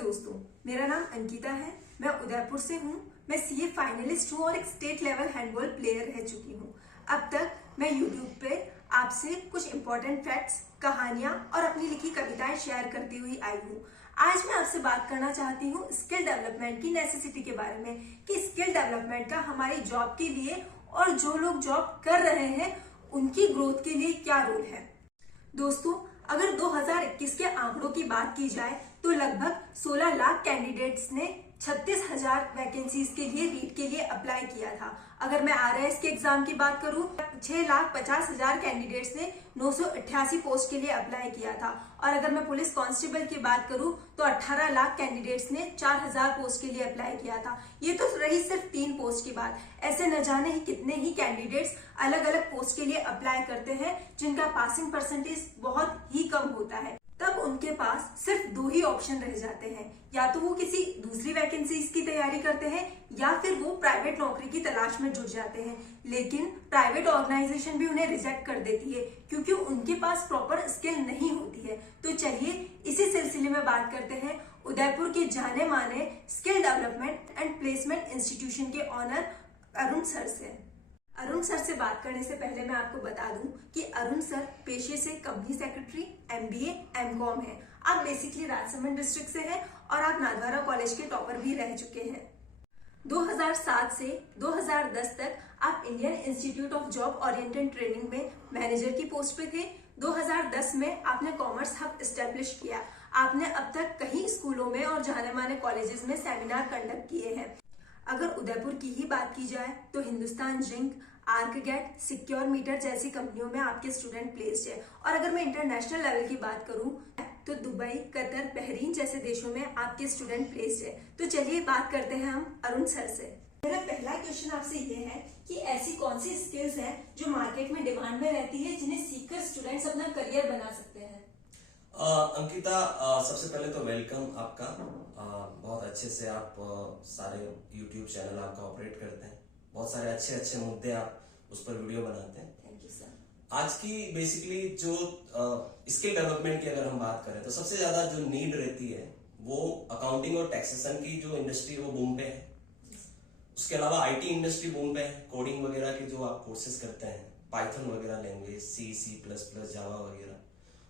दोस्तों, मेरा नाम अंकिता है। मैं उदयपुर से हूँ। मैं सीए फाइनलिस्ट हूँ और एक स्टेट लेवल हैंडबॉल प्लेयर रह चुकी हूँ। अब तक मैं यूट्यूब पे आपसे कुछ इंपॉर्टेंट फैक्ट्स, कहानियां और अपनी लिखी कविताएं शेयर करती हुई आई हूँ। आज मैं आपसे बात करना चाहती हूँ स्किल डेवलपमेंट की नेसेसिटी के बारे में कि स्किल डेवलपमेंट का हमारी जॉब के लिए और जो लोग जॉब कर रहे हैं उनकी ग्रोथ के लिए क्या रोल है। दोस्तों, अगर 2021 के आंकड़ों की बात की जाए तो लगभग 16 लाख कैंडिडेट्स ने 36,000 वैकेंसीज के लिए रीट के लिए अप्लाई किया था। अगर मैं आरआईएस के एग्जाम की बात करूं, 6,50,000 कैंडिडेट्स ने 988 पोस्ट के लिए अप्लाई किया था। और अगर मैं पुलिस कांस्टेबल की बात करूं तो 18 लाख कैंडिडेट्स ने 4,000 पोस्ट के लिए अप्लाई किया था। ये तो रही सिर्फ 3 पोस्ट की बात। ऐसे न जाने ही कितने ही कैंडिडेट्स अलग अलग पोस्ट के लिए अप्लाई करते हैं जिनका पासिंग परसेंटेज बहुत ही कम होता है। तब उनके पास सिर्फ 2 ही ऑप्शन रह जाते हैं, या तो वो किसी दूसरी वैकेंसीज की तैयारी करते हैं या फिर वो प्राइवेट नौकरी की तलाश में जुट जाते हैं। लेकिन प्राइवेट ऑर्गेनाइजेशन भी उन्हें रिजेक्ट कर देती है क्योंकि उनके पास प्रॉपर स्किल नहीं होती है। तो चलिए इसी सिलसिले में बात करते हैं उदयपुर के जाने माने skill development and placement institution के ऑनर अरुण सर से। अरुण सर से बात करने से पहले मैं आपको बता दूं कि अरुण सर पेशे से कंपनी सेक्रेटरी, एमबीए, एमकॉम है। आप बेसिकली राजसमंद डिस्ट्रिक्ट से हैं और आप नागवारा कॉलेज के टॉपर भी रह चुके हैं। 2007 से 2010 तक आप Indian institute of job oriented training में मैनेजर की पोस्ट पे थे। 2010 में आपने कॉमर्स हब एस्टेब्लिश किया। आपने अब तक कई स्कूलों में और जाने माने कॉलेजेस में सेमिनार कंडक्ट किए हैं। अगर उदयपुर की ही बात की जाए तो हिंदुस्तान जिंक, आर्कगेट, सिक्योर मीटर जैसी कंपनियों में आपके स्टूडेंट प्लेस्ड है। और अगर मैं इंटरनेशनल लेवल की बात करूं तो दुबई, कतर, बहरीन जैसे देशों में आपके स्टूडेंट प्लेस्ड है। तो चलिए बात करते हैं हम अरुण सर से। मेरा पहला क्वेश्चन आपसे ये है कि ऐसी कौन सी स्किल्स हैं जो मार्केट में डिमांड में रहती है जिन्हें सीखकर स्टूडेंट्स अपना करियर बना सकते हैं। अंकिता, सबसे पहले तो वेलकम आपका। बहुत अच्छे से आप सारे YouTube चैनल आपका ऑपरेट करते हैं। बहुत सारे अच्छे अच्छे मुद्दे आप उस पर वीडियो बनाते हैं। Thank you sir. आज की बेसिकली जो स्किल डेवलपमेंट की अगर हम बात करें तो सबसे ज्यादा जो नीड रहती है वो अकाउंटिंग और टैक्सेशन की जो इंडस्ट्री वो बूम पे है। उसके अलावा आईटी इंडस्ट्री बूम पे है। कोडिंग वगैरह के जो आप कोर्सेज करते हैं, पाइथन वगैरह लैंग्वेज, C++, जावा वगैरह,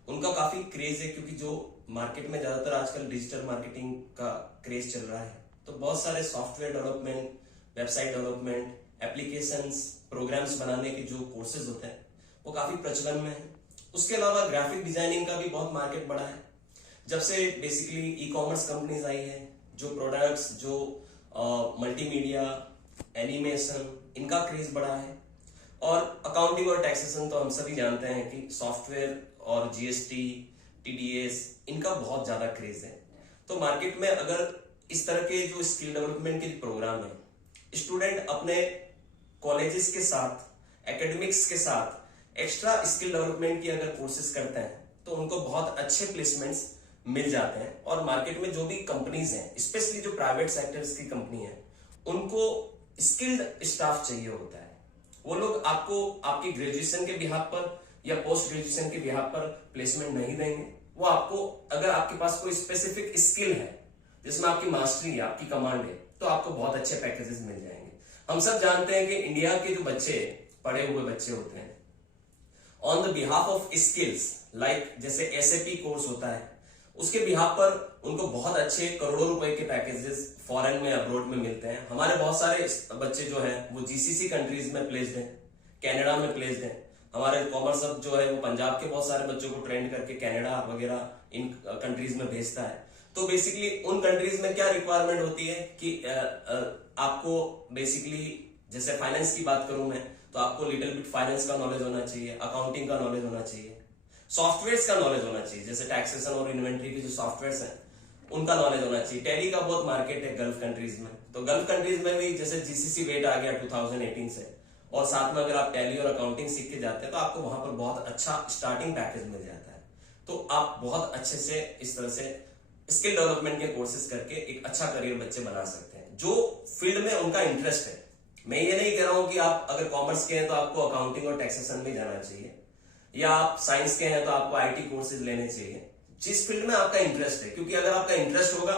उनका काफी क्रेज है क्योंकि जो मार्केट में ज्यादातर आजकल डिजिटल मार्केटिंग का क्रेज चल रहा है। तो बहुत सारे software development, website development, applications, programs बनाने के जो कोर्सेज होते हैं वो काफी प्रचलन में है। उसके अलावा ग्राफिक डिजाइनिंग का भी बहुत मार्केट बढ़ा है। जब से बेसिकली ई कॉमर्स कंपनीज आई है, जो प्रोडक्ट्स, जो मल्टीमीडिया, एनिमेशन, इनका क्रेज बढ़ा है। और अकाउंटिंग और टैक्सेशन तो हम सभी जानते हैं कि सॉफ्टवेयर और जीएसटी, टीडीएस, इनका बहुत ज्यादा क्रेज है। तो मार्केट में अगर इस तरह के जो स्किल डेवलपमेंट के प्रोग्राम है, स्टूडेंट अपने कॉलेजेस के साथ, एकेडमिक्स के साथ एक्स्ट्रा स्किल डेवलपमेंट की अगर कोर्सेज करते हैं तो उनको बहुत अच्छे प्लेसमेंट्स मिल जाते हैं। और मार्केट में जो भी कंपनीज हैं, स्पेशली जो प्राइवेट सेक्टर्स की कंपनी है, उनको स्किल्ड स्टाफ चाहिए होता है। वो लोग आपको आपकी ग्रेजुएशन के बिहाफ पर या पोस्ट ग्रेजुएशन के बिहाफ पर प्लेसमेंट नहीं देंगे। वो आपको, अगर आपके पास कोई स्पेसिफिक स्किल है जिसमें आपकी मास्टरी है, आपकी कमांड है, तो आपको बहुत अच्छे पैकेजेस मिल जाएंगे। हम सब जानते हैं कि इंडिया के जो बच्चे, पढ़े हुए बच्चे होते हैं, on the behalf of skills like जैसे एसएपी कोर्स होता है, उसके बिहाफ पर उनको बहुत अच्छे करोड़ों रुपए के पैकेजेस फॉरेन में, अब्रोड में मिलते हैं। हमारे बहुत सारे बच्चे जो है वो जीसीसी कंट्रीज में प्लेस्ड हैं, कनाडा में प्लेस्ड हैं। हमारे कॉमर्स हब जो है वो पंजाब के बहुत सारे बच्चों को ट्रेन करके कनाडा वगैरह इन कंट्रीज में भेजता है। तो बेसिकली उन कंट्रीज में क्या रिक्वायरमेंट होती है कि आपको बेसिकली, जैसे फाइनेंस की बात करूं मैं, तो आपको लिटिल बिट फाइनेंस का नॉलेज होना चाहिए, अकाउंटिंग का नॉलेज होना चाहिए, सॉफ्टवेयर का नॉलेज होना चाहिए, जैसे टैक्सेशन और इन्वेंट्री के जो सॉफ्टवेयर हैं उनका नॉलेज होना चाहिए। टैली का बहुत मार्केट है गल्फ कंट्रीज में। तो गल्फ कंट्रीज में भी जैसे जीसीसी वेट आ गया 2018 से, और साथ में अगर आप टैली और अकाउंटिंग सीख के जाते हैं तो आपको वहां पर बहुत अच्छा स्टार्टिंग पैकेज मिल जाता है। तो आप बहुत अच्छे से इस तरह से स्किल डेवलपमेंट के कोर्सेज करके एक अच्छा करियर बच्चे बना सकते हैं जो फील्ड में उनका इंटरेस्ट है। मैं ये नहीं कह रहा हूं कि आप अगर कॉमर्स के हैं तो आपको अकाउंटिंग और टैक्सेशन में जाना चाहिए, या आप साइंस के हैं तो आपको आईटी कोर्सेज लेने चाहिए। जिस फील्ड में आपका इंटरेस्ट है, क्योंकि अगर आपका इंटरेस्ट होगा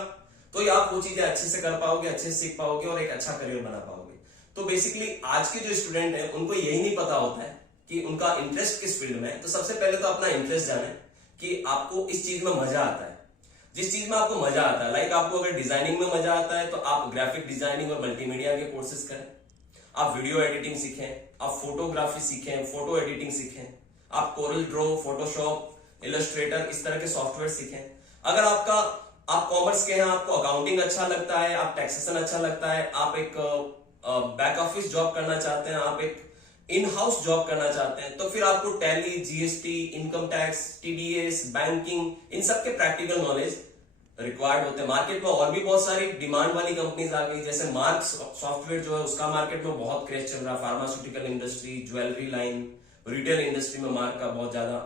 तो ही आप वो चीजें अच्छे से कर पाओगे, अच्छे से सीख पाओगे और एक अच्छा करियर बना पाओगे। तो बेसिकली आज के जो स्टूडेंट हैं उनको यही नहीं पता होता है कि उनका इंटरेस्ट किस फील्ड में है। तो सबसे पहले तो अपना इंटरेस्ट जाने कि आपको इस चीज में मजा आता है। जिस चीज में आपको मजा आता है, लाइक आपको अगर डिजाइनिंग में मजा आता है तो आप ग्राफिक डिजाइनिंग और मल्टीमीडिया के कोर्सेज करें, आप वीडियो एडिटिंग सीखें, आप फोटोग्राफी सीखें, फोटो एडिटिंग सीखें, आप कोरल ड्रॉ, फोटोशॉप, इलस्ट्रेटर, इस तरह के सॉफ्टवेयर सीखें। अगर आप कॉमर्स के हैं, आपको अकाउंटिंग अच्छा लगता है, आप टैक्सेशन अच्छा लगता है, आप एक बैक ऑफिस जॉब करना चाहते हैं, आप एक इन हाउस जॉब करना चाहते हैं, तो फिर आपको Tally, GST, income tax, TDS, banking, इन सब के प्रैक्टिकल नॉलेज रिक्वायर्ड होते हैं। मार्केट में और भी बहुत सारी डिमांड वाली कंपनीज आ गई, जैसे मार्क सॉफ्टवेयर जो है उसका मार्केट में बहुत क्रेज चल रहा है। Pharmaceutical industry, jewellery line, retail industry में मार्क का बहुत ज्यादा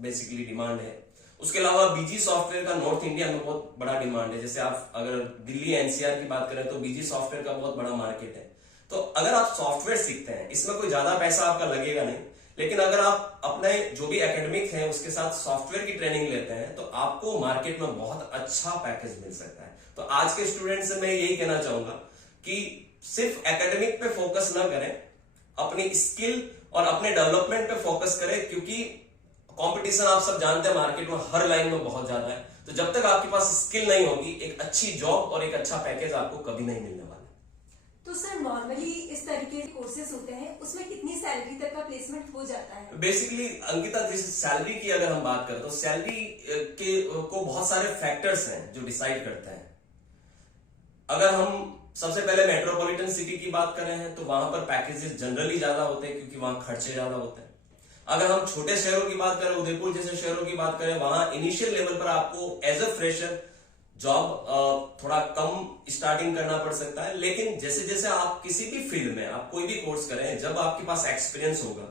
बेसिकली डिमांड है। उसके अलावा बीजी सॉफ्टवेयर का नॉर्थ इंडिया में बहुत बड़ा डिमांड है। जैसे आप अगर दिल्ली एनसीआर की बात करें तो बीजी सॉफ्टवेयर का बहुत बड़ा मार्केट है। तो अगर आप सॉफ्टवेयर सीखते हैं, इसमें कोई ज्यादा पैसा आपका लगेगा नहीं, लेकिन अगर आप अपने जो भी एकेडमिक है उसके साथ सॉफ्टवेयर की ट्रेनिंग लेते हैं तो आपको मार्केट में बहुत अच्छा पैकेज मिल सकता है। तो आज के स्टूडेंट से मैं यही कहना चाहूंगा कि सिर्फ एकेडमिक पे फोकस ना करें, अपनी स्किल और अपने डेवलपमेंट पे फोकस करें, क्योंकि कंपटीशन आप सब जानते हैं मार्केट में हर लाइन में बहुत ज्यादा है। तो जब तक आपके पास स्किल नहीं होगी, एक अच्छी जॉब और एक अच्छा पैकेज आपको कभी नहीं मिलने वाला। तो सर नॉर्मली इस तरीके के कोर्सेज होते हैं, उसमें कितनी सैलरी तक का प्लेसमेंट हो जाता है? बेसिकली अंकिता, जिस सैलरी की अगर हम बात करें तो सैलरी के को बहुत सारे फैक्टर्स हैं जो डिसाइड करते हैं। अगर हम सबसे पहले मेट्रोपॉलिटन सिटी की बात करें हैं तो वहां पर पैकेजेस जनरली ज्यादा होते हैं, क्योंकि वहां खर्चे ज्यादा होते हैं। अगर हम छोटे शहरों की बात करें, उदयपुर जैसे शहरों की बात करें, वहां इनिशियल लेवल पर आपको एज अ फ्रेशर जॉब थोड़ा कम स्टार्टिंग करना पड़ सकता है। लेकिन जैसे जैसे आप किसी भी फील्ड में आप कोई भी कोर्स करें, जब आपके पास एक्सपीरियंस होगा,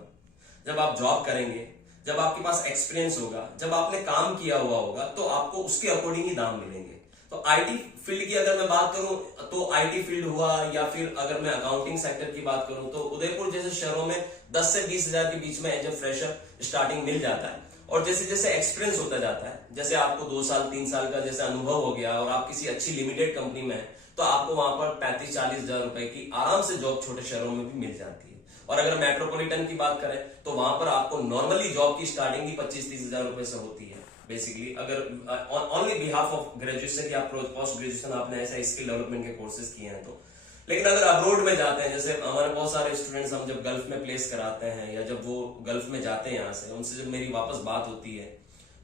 जब आप जॉब करेंगे, जब आपके पास एक्सपीरियंस होगा, जब आपने काम किया हुआ होगा, तो आपको उसके अकॉर्डिंग ही दाम मिलेंगे। तो आईटी फील्ड की अगर मैं बात करूं तो आईटी फील्ड हुआ, या फिर अगर मैं अकाउंटिंग सेक्टर की बात करूं तो उदयपुर जैसे शहरों में 10 से 20 हजार के बीच में एज ए फ्रेशर स्टार्टिंग मिल जाता है। और जैसे जैसे एक्सपीरियंस होता जाता है, जैसे आपको 2 साल 3 साल का जैसे अनुभव हो गया और आप किसी अच्छी लिमिटेड कंपनी में है, तो आपको वहां पर 35-40 हजार रुपए की आराम से जॉब छोटे शहरों में भी मिल जाती है। और अगर मेट्रोपॉलिटन की बात करें तो वहां पर आपको नॉर्मली जॉब की स्टार्टिंग ही 25-30 हजार रुपए से होती है। बेसिकली अगर ऑनली बिहाफ ऑफ ग्रेजुएशन या पोस्ट ग्रेजुएशन आपने ऐसा स्किल डेवलपमेंट के कोर्सेज किए हैं तो। लेकिन अगर अब्रोड में जाते हैं, जैसे हमारे बहुत सारे स्टूडेंट्स हम जब गल्फ में प्लेस कराते हैं या जब वो गल्फ में जाते हैं यहाँ से, उनसे जब मेरी वापस बात होती है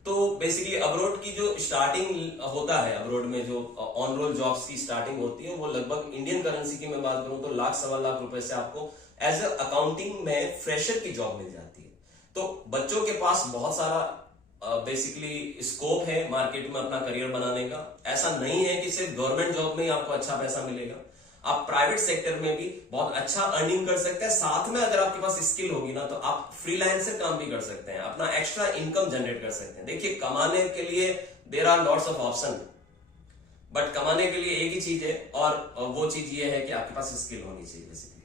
तो बेसिकली अब्रोड की जो स्टार्टिंग होता है, अब्रोड में जो ऑन रोल जॉब्स की स्टार्टिंग होती है, वो लगभग इंडियन करेंसी की मैं बात करूं तो 1,00,000-1.25 लाख रुपए से आपको एज अ अकाउंटिंग में फ्रेशर की जॉब मिल जाती है। तो बच्चों के पास बहुत सारा बेसिकली स्कोप है मार्केट में अपना करियर बनाने का। ऐसा नहीं है कि सिर्फ गवर्नमेंट जॉब में ही आपको अच्छा पैसा मिलेगा, आप प्राइवेट सेक्टर में भी बहुत अच्छा अर्निंग कर सकते हैं। साथ में अगर आपके पास स्किल होगी ना तो आप फ्रीलांसर काम भी कर सकते हैं, अपना एक्स्ट्रा इनकम जनरेट कर सकते हैं। देखिए, कमाने के लिए there are lots of option, but कमाने के लिए एक ही चीज है और वो चीज ये है कि आपके पास स्किल होनी चाहिए बेसिकली।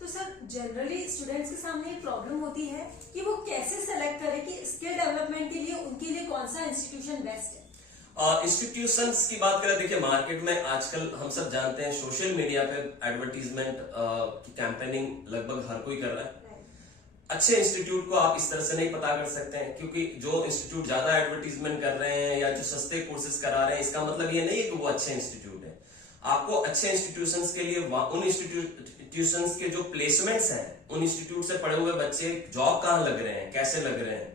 तो सर जनरली स्टूडेंट्स के सामने एक प्रॉब्लम होती है कि वो कैसे सेलेक्ट करें कि स्किल डेवलपमेंट के लिए उनके लिए कौन सा इंस्टीट्यूशन बेस्ट है? इंस्टीट्यूशंस की बात करें, देखिए मार्केट में आजकल हम सब जानते हैं सोशल मीडिया पे एडवर्टीजमेंट की कैंपेनिंग लगभग हर कोई कर रहा है। अच्छे इंस्टीट्यूट को आप इस तरह से नहीं पता कर सकते हैं, क्योंकि जो इंस्टीट्यूट ज्यादा एडवर्टीजमेंट कर रहे हैं या जो सस्ते कोर्सेज करा रहे हैं, इसका मतलब ये नहीं है कि वो अच्छे इंस्टीट्यूट है। आपको अच्छे इंस्टीट्यूशंस के लिए उन इंस्टीट्यूशंस के जो प्लेसमेंट्स हैं, उन इंस्टीट्यूट से पढ़े हुए बच्चे जॉब कहाँ लग रहे हैं, कैसे लग रहे हैं,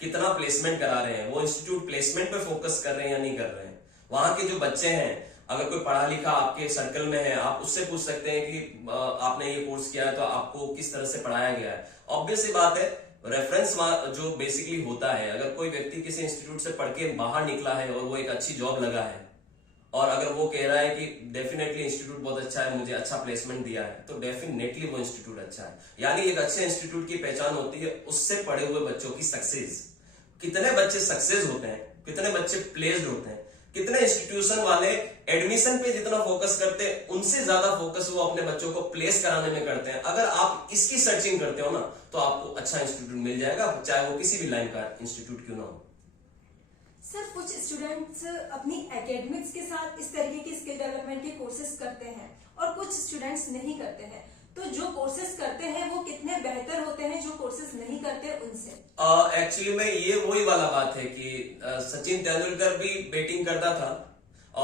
कितना प्लेसमेंट करा रहे हैं, वो इंस्टीट्यूट प्लेसमेंट पे फोकस कर रहे हैं या नहीं कर रहे हैं। वहां के जो बच्चे हैं, अगर कोई पढ़ा लिखा आपके सर्कल में है, आप उससे पूछ सकते हैं कि आपने ये कोर्स किया है तो आपको किस तरह से पढ़ाया गया है। ऑब्वियस सी बात है, रेफरेंस जो बेसिकली होता है, अगर कोई व्यक्ति किसी इंस्टीट्यूट से पढ़ के बाहर निकला है और वो एक अच्छी जॉब लगा है, और अगर वो कह रहा है कि डेफिनेटली इंस्टीट्यूट बहुत अच्छा है, मुझे अच्छा प्लेसमेंट दिया है, तो डेफिनेटली वो इंस्टीट्यूट अच्छा है। यानी एक अच्छे इंस्टीट्यूट की पहचान होती है उससे पढ़े हुए बच्चों की सक्सेस। कितने बच्चे सक्सेस होते हैं, कितने बच्चे प्लेस्ड होते हैं, कितने इंस्टीट्यूशन वाले एडमिशन पे जितना फोकस करते हैं उनसे ज्यादा फोकस वो अपने बच्चों को प्लेस कराने में करते हैं। अगर आप इसकी सर्चिंग करते हो ना तो आपको अच्छा इंस्टीट्यूट मिल जाएगा, चाहे वो किसी भी लाइन का इंस्टीट्यूट क्यों ना हो। सर कुछ स्टूडेंट्स अपनी एकेडमिक्स के साथ इस तरीके के स्किल डेवलपमेंट के कोर्सेज करते हैं और कुछ स्टूडेंट्स नहीं करते हैं, तो जो कोर्सेज करते हैं वो कितने बेहतर होते हैं जो कोर्सेज नहीं करते उनसे? एक्चुअली में ये वही वाला बात है कि सचिन तेंदुलकर भी बैटिंग करता था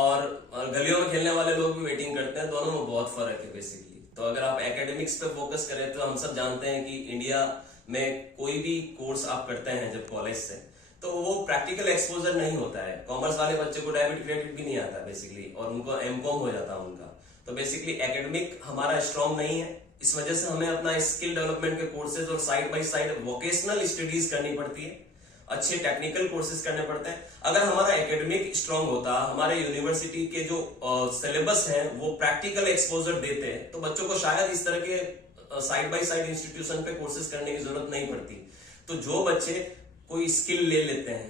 और गलियों में खेलने वाले लोग भी बैटिंग करते हैं, दोनों में बहुत फर्क है बेसिकली। तो अगर आप एकेडमिक्स पे फोकस करें तो हम सब जानते हैं कि इंडिया में कोई भी कोर्स आप करते हैं जब कॉलेज से, तो वो प्रैक्टिकल एक्सपोजर नहीं होता है। कॉमर्स वाले बच्चे को डेबिट क्रेडिट भी नहीं आता बेसिकली, और उनको एमकॉम हो जाता है उनका। तो बेसिकली एकेडमिक हमारा स्ट्रांग नहीं है, इस वजह से हमें अपना स्किल डेवलपमेंट के कोर्सेज और side by side vocational studies करनी पड़ती है, अच्छे टेक्निकल कोर्सेज करने पड़ते हैं। अगर हमारा एकेडमिक स्ट्रांग होता, हमारे यूनिवर्सिटी के जो सिलेबस हैं वो प्रैक्टिकल एक्सपोजर देते, तो बच्चों को शायद इस तरह के साइड बाय साइड इंस्टीट्यूशन पे कोर्सेज करने की जरूरत नहीं पड़ती। तो जो बच्चे कोई स्किल ले लेते हैं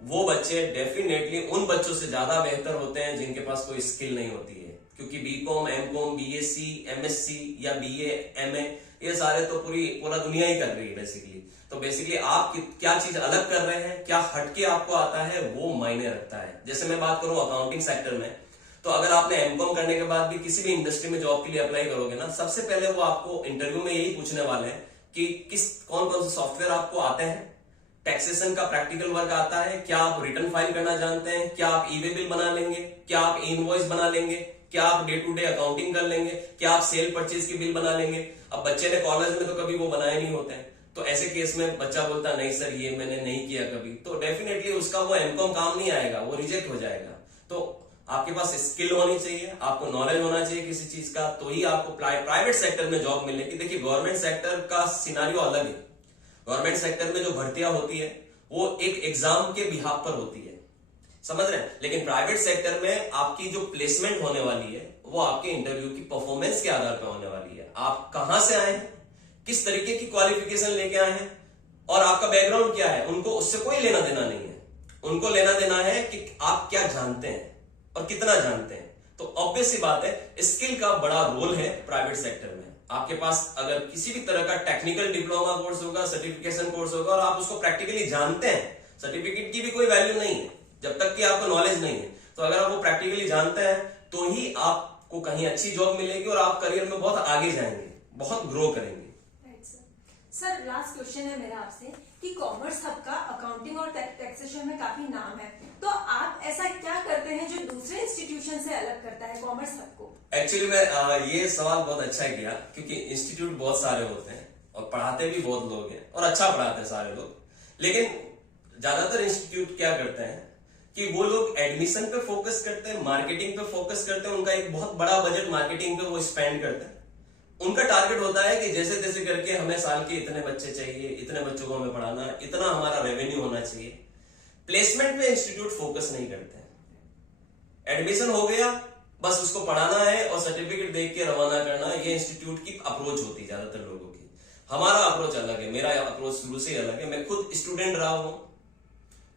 वो बच्चे डेफिनेटली उन बच्चों से ज्यादा बेहतर होते हैं जिनके पास कोई स्किल नहीं होती है, क्योंकि बीकॉम, एमकॉम, बीएससी, एमएससी या बीए, एमए ये सारे तो पूरा दुनिया ही कर रही है बेसिकली। तो बेसिकली आप क्या चीज अलग कर रहे हैं, क्या हटके आपको आता है, वो मायने रखता है। जैसे मैं बात करूं अकाउंटिंग सेक्टर में, तो अगर आपने एमकॉम करने के बाद भी किसी भी इंडस्ट्री में जॉब के लिए अप्लाई करोगे ना, सबसे पहले वो आपको इंटरव्यू में यही पूछने वाले हैं कि कौन कौन से सॉफ्टवेयर आपको आते हैं, टैक्सेशन का प्रैक्टिकल वर्क आता है, क्या आप रिटर्न फाइल करना जानते हैं, क्या आप ई वे बिल बना लेंगे, क्या आप इनवॉइस बना लेंगे, क्या आप डे टू डे अकाउंटिंग कर लेंगे, क्या आप सेल परचेज की बिल बना लेंगे। अब बच्चे ने कॉलेज में तो कभी वो बनाए नहीं होते हैं, तो ऐसे केस में बच्चा बोलता नहीं सर ये मैंने नहीं किया कभी, तो डेफिनेटली उसका वो एमकॉम काम नहीं आएगा, वो रिजेक्ट हो जाएगा। तो आपके पास स्किल होनी चाहिए, आपको नॉलेज होना चाहिए किसी चीज का, तो ही आपको प्राइवेट सेक्टर में जॉब मिलेगी। देखिए गवर्नमेंट सेक्टर का सिनारियो अलग है। गवर्नमेंट सेक्टर में जो भर्तियां होती है वो एक एग्जाम के बिहाफ पर होती है, समझ रहे हैं। लेकिन प्राइवेट सेक्टर में आपकी जो प्लेसमेंट होने वाली है वो आपके इंटरव्यू की परफॉर्मेंस के आधार पर होने वाली है। आप कहां से आए हैं, किस तरीके की क्वालिफिकेशन लेके आए हैं और आपका बैकग्राउंड क्या है, उनको उससे कोई लेना देना नहीं है। उनको लेना देना है कि आप क्या जानते हैं और कितना जानते हैं। तो ऑब्वियस सी बात है स्किल का बड़ा रोल है प्राइवेट सेक्टर में। आपके पास अगर किसी भी तरह का टेक्निकल डिप्लोमा कोर्स होगा, सर्टिफिकेशन कोर्स होगा और आप उसको प्रैक्टिकली जानते हैं, सर्टिफिकेट की भी कोई वैल्यू नहीं है जब तक कि आपको नॉलेज नहीं है। तो अगर आप वो प्रैक्टिकली जानते हैं तो ही आपको कहीं अच्छी जॉब मिलेगी और आप करियर में बहुत आगे जाएंगे, बहुत ग्रो करेंगे। सर लास्ट क्वेश्चन है मेरा आपसे कि कॉमर्स हब का अकाउंटिंग और टैक्सेशन में काफी नाम है, तो आप ऐसा क्या करते हैं जो दूसरे इंस्टीट्यूशन से अलग करता है कॉमर्स हब को? एक्चुअली मैं ये सवाल बहुत अच्छा किया, क्योंकि इंस्टीट्यूट बहुत सारे होते हैं और पढ़ाते भी बहुत लोग हैं और अच्छा पढ़ाते हैं सारे लोग, लेकिन ज्यादातर इंस्टीट्यूट क्या करते हैं कि वो लोग एडमिशन पे फोकस करते हैं, मार्केटिंग पे फोकस करते हैं, उनका एक बहुत बड़ा बजट मार्केटिंग पे वो स्पेंड करते हैं। उनका टारगेट होता है कि जैसे तैसे करके हमें साल के इतने बच्चे चाहिए, इतने बच्चों को हमें पढ़ाना, इतना हमारा रेवेन्यू होना चाहिए। प्लेसमेंट पे इंस्टीट्यूट फोकस नहीं करते हैं। एडमिशन हो गया, बस उसको पढ़ाना है और सर्टिफिकेट देख के रवाना करना, ये इंस्टीट्यूट की अप्रोच होती है ज्यादातर लोगों की। हमारा अप्रोच अलग है, मेरा अप्रोच शुरू से ही अलग है। मैं खुद स्टूडेंट रहा हूं,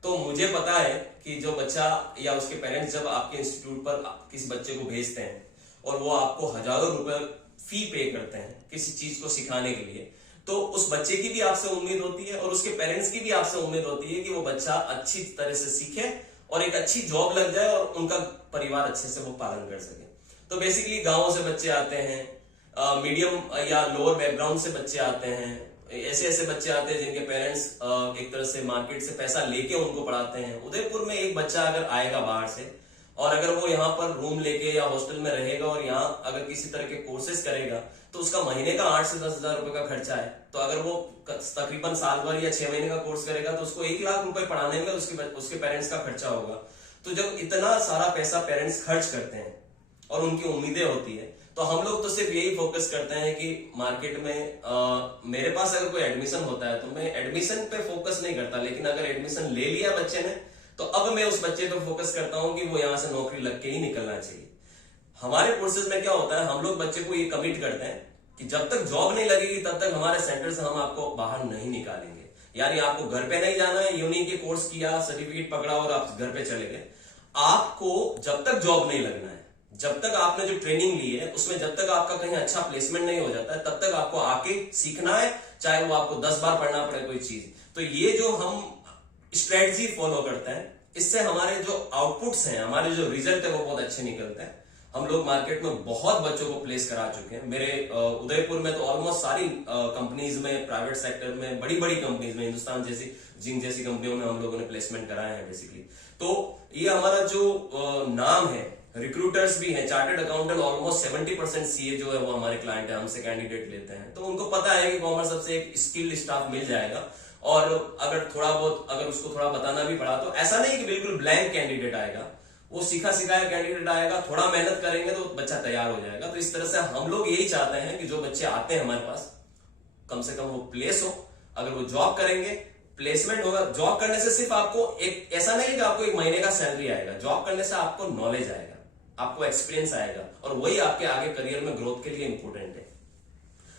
तो मुझे पता है कि जो बच्चा या उसके पेरेंट्स जब आपके इंस्टीट्यूट पर किसी बच्चे को भेजते हैं और वो आपको हजारों रुपए फी पे करते हैं किसी चीज को सिखाने के लिए, तो उस बच्चे की भी आपसे उम्मीद होती है और उसके पेरेंट्स की भी आपसे उम्मीद होती है कि वो बच्चा अच्छी तरह से सीखे और एक अच्छी जॉब लग जाए और उनका परिवार अच्छे से वो पालन कर सके। तो बेसिकली गांवों से बच्चे आते हैं, मीडियम या लोअर बैकग्राउंड से बच्चे आते हैं, ऐसे ऐसे बच्चे आते हैं जिनके पेरेंट्स एक तरह से मार्केट से पैसा लेके उनको पढ़ाते हैं। उदयपुर में एक बच्चा अगर आएगा बाहर से और अगर वो यहाँ पर रूम लेके या हॉस्टल में रहेगा और यहाँ अगर किसी तरह के कोर्सेज करेगा तो उसका महीने का 8 से 10 हजार रुपए का खर्चा है। तो अगर वो तकरीबन साल भर या 6 महीने का कोर्स करेगा तो उसको 1 लाख रुपए पढ़ाने में उसके पेरेंट्स का खर्चा होगा। तो जब इतना सारा पैसा पेरेंट्स खर्च करते हैं और उनकी उम्मीदें होती है, तो हम लोग तो सिर्फ यही फोकस करते हैं कि मार्केट में मेरे पास अगर कोई एडमिशन होता है तो मैं एडमिशन पे फोकस नहीं करता, लेकिन अगर एडमिशन ले लिया बच्चे ने तो अब मैं उस बच्चे पे फोकस करता हूं कि वो यहां से नौकरी लग के ही निकलना चाहिए। हमारे कोर्सेज में क्या होता है, हम लोग बच्चे को ये कमिट करते हैं कि जब तक जॉब नहीं लगेगी तब तक हमारे सेंटर से हम आपको बाहर नहीं निकालेंगे। यानी आपको घर पे नहीं जाना है, यूनी के कोर्स किया, सर्टिफिकेट पकड़ा और आप घर पे चले गए। आपको जब तक जॉब नहीं लगना है, जब तक आपने जो ट्रेनिंग ली है उसमें जब तक आपका कहीं अच्छा प्लेसमेंट नहीं हो जाता है, तब तक आपको आके सीखना है, चाहे वो आपको 10 बार पढ़ना पड़े कोई चीज। तो ये जो हम स्ट्रेटजी फॉलो करते हैं इससे हमारे जो आउटपुट्स हैं, हमारे जो रिजल्ट है वो बहुत अच्छे निकलते हैं। हम लोग मार्केट में बहुत बच्चों को प्लेस करा चुके हैं। मेरे उदयपुर में तो ऑलमोस्ट सारी कंपनीज में, प्राइवेट सेक्टर में, बड़ी बड़ी कंपनीज में, हिंदुस्तान जैसी, जिंक जैसी कंपनियों में हम लोगों ने प्लेसमेंट कराए हैं बेसिकली। तो ये हमारा जो नाम है, रिक्रूटर्स भी हैं, चार्टर्ड अकाउंटेंट ऑलमोस्ट 70% सीए जो है वो हमारे क्लाइंट है, हमसे कैंडिडेट लेते हैं। तो उनको पता है कि कॉमर्स हब से एक स्किल्ड स्टाफ मिल जाएगा, और अगर थोड़ा बहुत, अगर उसको थोड़ा बताना भी पड़ा तो ऐसा नहीं कि बिल्कुल ब्लैंक कैंडिडेट आएगा, वो सीखा सिखाया कैंडिडेट आएगा। थोड़ा मेहनत करेंगे तो बच्चा तैयार हो जाएगा। तो इस तरह से हम लोग यही चाहते हैं कि जो बच्चे आते हैं हमारे पास, कम से कम वो प्लेस हो। अगर वो जॉब करेंगे, प्लेसमेंट होगा। जॉब करने से सिर्फ आपको एक, ऐसा नहीं कि आपको एक महीने का सैलरी आएगा, जॉब करने से आपको नॉलेज आएगा, आपको एक्सपीरियंस आएगा, और वही आपके आगे करियर में ग्रोथ के लिए इंपॉर्टेंट है।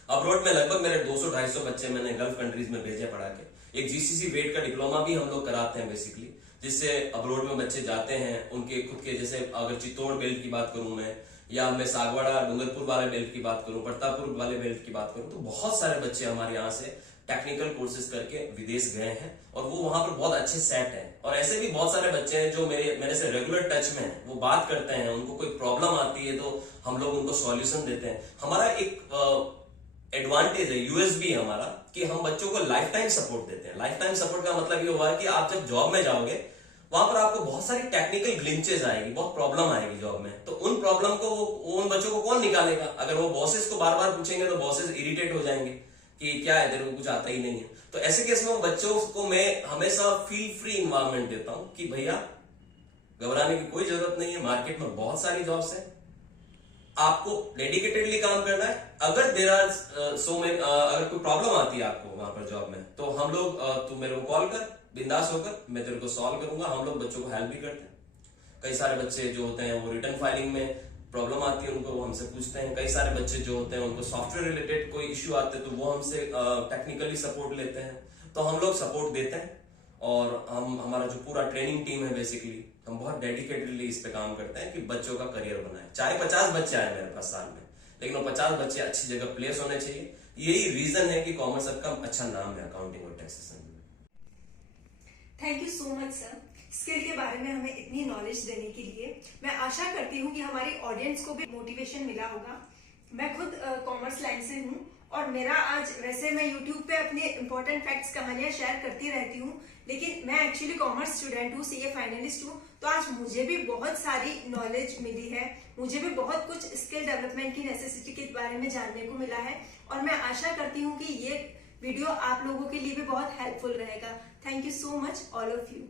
अब्रॉड में लगभग मेरे 200-250 बच्चे मैंने गल्फ कंट्रीज में भेजे पढ़ा के। एक जीसीसी वेट का डिप्लोमा भी हम लोग कराते हैं बेसिकली, जिससे अब्रॉड में बच्चे जाते हैं, उनके खुद के, जैसे अगर चित्तौड़ बेल्ट की बात करूं मैं, या मैं सागवाड़ा डूंगरपुर वाले बेल्ट की बात करूं, प्रतापपुर वाले बेल्ट की बात करूं, तो बहुत सारे बच्चे हमारे यहाँ से टेक्निकल कोर्सेज करके विदेश गए हैं, और वो वहां पर बहुत अच्छे सेट हैं। और ऐसे भी बहुत सारे बच्चे हैं जो मेरे से रेगुलर टच में हैं, वो बात करते हैं, उनको कोई प्रॉब्लम आती है तो हम लोग उनको सॉल्यूशन देते हैं। हमारा एक एडवांटेज है, यूएसबी है हमारा, कि हम बच्चों को लाइफ टाइम सपोर्ट देते हैं। लाइफ टाइम सपोर्ट का मतलब ये हुआ कि आप जब जॉब में जाओगे, वहां पर आपको बहुत सारी टेक्निकल ग्लिंचेस आएगी, बहुत प्रॉब्लम आएगी जॉब में। तो उन प्रॉब्लम को उन बच्चों को कौन निकालेगा? अगर वो बॉसेस को बार बार पूछेंगे तो बॉसेस इरिटेट हो जाएंगे कि क्या है, तेरे को कुछ आता ही नहीं है। तो ऐसे केस में बच्चों को मैं हमेशा फील फ्री इन्वायरमेंट देता हूं कि भैया घबराने की कोई जरूरत नहीं है, मार्केट में बहुत सारी जॉब्स है, आपको डेडिकेटेडली काम करना है। अगर देर आर अगर कोई प्रॉब्लम आती है आपको वहां पर जॉब में, तो हम लोग, तू मेरे को कॉल कर, बिंदास होकर, मैं तेरे को सॉल्व करूंगा। हम लोग बच्चों को हेल्प भी करते हैं। कई सारे बच्चे जो होते हैं वो रिटर्न फाइलिंग में प्रॉब्लम आती है, उनको वो हमसे पूछते हैं। कई सारे बच्चे जो होते हैं उनको सॉफ्टवेयर रिलेटेड कोई इश्यू आते हैं, तो वो हमसे टेक्निकली सपोर्ट लेते हैं। तो हम लोग सपोर्ट देते हैं, और हमारा जो पूरा ट्रेनिंग टीम है बेसिकली, हम बहुत डेडिकेटेडली इस पे काम करते हैं कि बच्चों का करियर बनाए। चाहे 50 बच्चे आए मेरे पास साल में, लेकिन वो 50 बच्चे अच्छी जगह प्लेस होने चाहिए। यही रीजन है कि कॉमर्स हब का अच्छा नाम है अकाउंटिंग और टैक्सेशन में। Thank you so much sir, skill के बारे में हमें इतनी नॉलेज देने के लिए। मैं आशा करती हूँ कि हमारी ऑडियंस को भी मोटिवेशन मिला होगा। मैं खुद कॉमर्स लाइन से हूँ, और मेरा आज, वैसे मैं यूट्यूब पे अपने इंपॉर्टेंट फैक्ट्स, कहानियां शेयर करती रहती हूँ, लेकिन मैं एक्चुअली कॉमर्स स्टूडेंट हूँ, सीए फाइनलिस्ट हूँ। तो आज मुझे भी बहुत सारी नॉलेज मिली है, मुझे भी बहुत कुछ स्किल डेवलपमेंट की नेसेसिटी के बारे में जानने को मिला है, और मैं आशा करती हूँ कि ये वीडियो आप लोगों के लिए भी बहुत हेल्पफुल रहेगा। Thank you so much all of you.